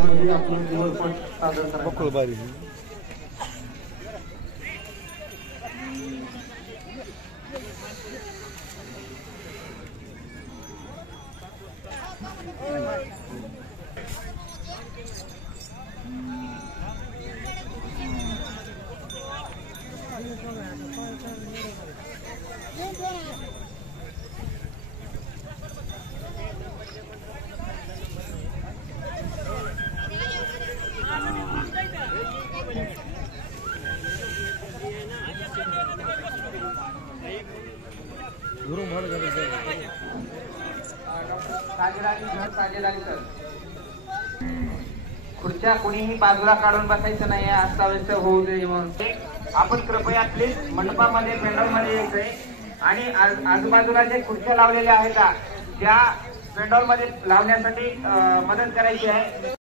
आपण निवडपट सादर करा. बकुळबारी खुर्च्या कुणीही बाजूला काढून बसायचं नाही, अस्ताव्यस्त होऊ दे म्हणून आपण कृपया प्लीज मंडपामध्ये पेंडॉलमध्ये यायचंय आणि आजूबाजूला जे खुर्च्या लावलेल्या आहेत त्या पेंडॉलमध्ये लावण्यासाठी मदत करायची आहे.